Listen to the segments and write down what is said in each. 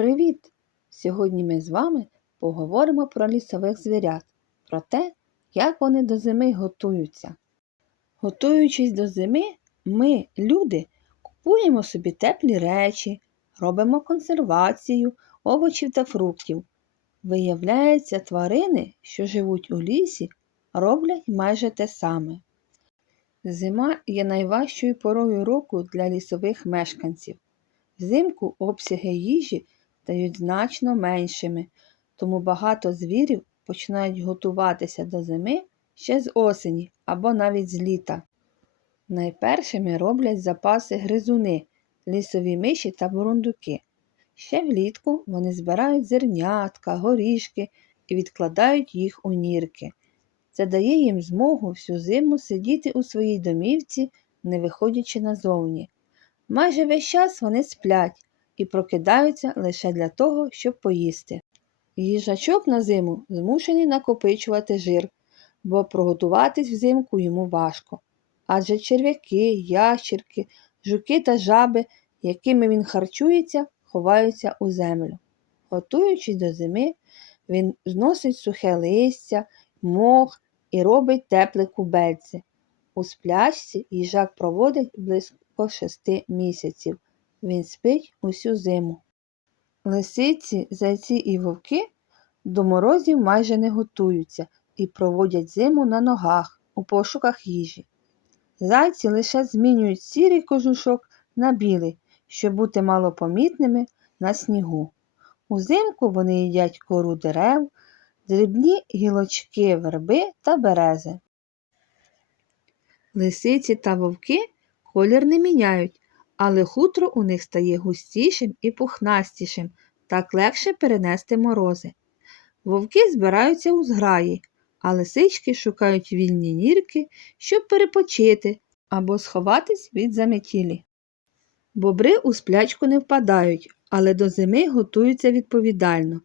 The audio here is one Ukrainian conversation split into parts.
Привіт! Сьогодні ми з вами поговоримо про лісових звірят, про те, як вони до зими готуються. Готуючись до зими, ми, люди, купуємо собі теплі речі, робимо консервацію овочів та фруктів. Виявляється, тварини, що живуть у лісі, роблять майже те саме. Зима є найважчою порою року для лісових мешканців. Взимку обсяги їжі стають значно меншими, тому багато звірів починають готуватися до зими ще з осені або навіть з літа. Найпершими роблять запаси гризуни, лісові миші та бурундуки. Ще влітку вони збирають зернятка, горішки і відкладають їх у нірки. Це дає їм змогу всю зиму сидіти у своїй домівці, не виходячи назовні. Майже весь час вони сплять і прокидаються лише для того, щоб поїсти. Їжачок на зиму змушений накопичувати жир, бо приготуватись взимку йому важко. Адже черв'яки, ящірки, жуки та жаби, якими він харчується, ховаються у землю. Готуючись до зими, він зносить сухе листя, мох і робить тепле кубельце. У сплячці їжак проводить близько шести місяців. Він спить усю зиму. Лисиці, зайці і вовки до морозів майже не готуються і проводять зиму на ногах у пошуках їжі. Зайці лише змінюють сірий кожушок на білий, щоб бути малопомітними на снігу. Узимку вони їдять кору дерев, дрібні гілочки верби та берези. Лисиці та вовки колір не міняють, але хутро у них стає густішим і пухнастішим, так легше перенести морози. Вовки збираються у зграї, а лисички шукають вільні нірки, щоб перепочити або сховатись від заметілі. Бобри у сплячку не впадають, але до зими готуються відповідально.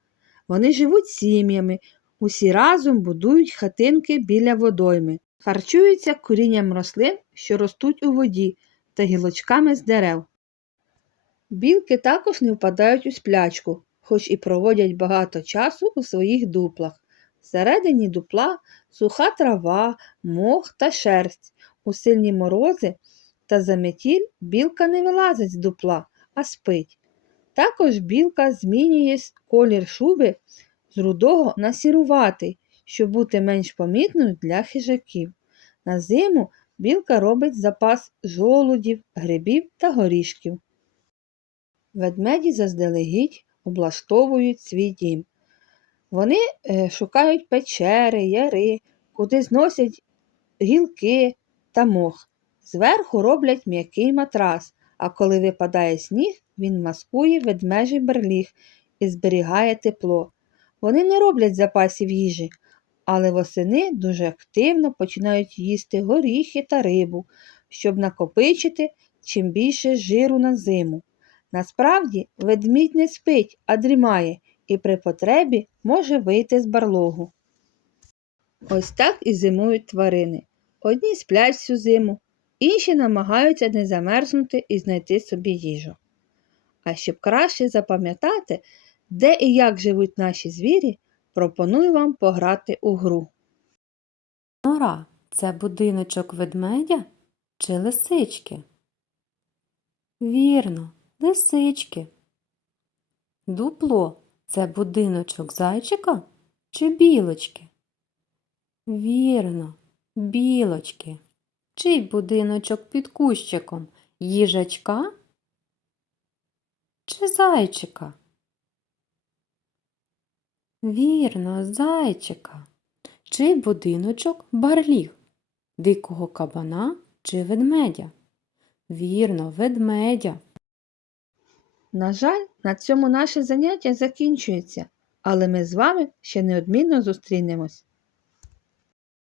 Вони живуть сім'ями, усі разом будують хатинки біля водойми, харчуються корінням рослин, що ростуть у воді, та гілочками з дерев. Білки також не впадають у сплячку, хоч і проводять багато часу у своїх дуплах. Всередині дупла суха трава, мох та шерсть. У сильні морози та заметіль білка не вилазить з дупла, а спить. Також білка змінює колір шуби з рудого на сіруватий, щоб бути менш помітною для хижаків. На зиму білка робить запас жолудів, грибів та горішків. Ведмеді заздалегідь облаштовують свій дім. Вони е, шукають печери, яри, куди зносять гілки та мох. Зверху роблять м'який матрас, а коли випадає сніг, він маскує ведмежий берліг і зберігає тепло. Вони не роблять запасів їжі, але восени дуже активно починають їсти горіхи та рибу, щоб накопичити чим більше жиру на зиму. Насправді, ведмідь не спить, а дрімає і при потребі може вийти з барлогу. Ось так і зимують тварини. Одні сплять всю зиму, інші намагаються не замерзнути і знайти собі їжу. А щоб краще запам'ятати, де і як живуть наші звірі, пропоную вам пограти у гру. Нора це будиночок ведмедя чи лисички? Вірно, лисички. Дупло це будиночок зайчика чи білочки? Вірно, білочки. Чий будиночок під кущиком? Їжачка чи зайчика? Вірно, зайчика. Чи будиночок барліг? Дикого кабана чи ведмедя? Вірно, ведмедя. На жаль, на цьому наше заняття закінчується, але ми з вами ще неодмінно зустрінемось.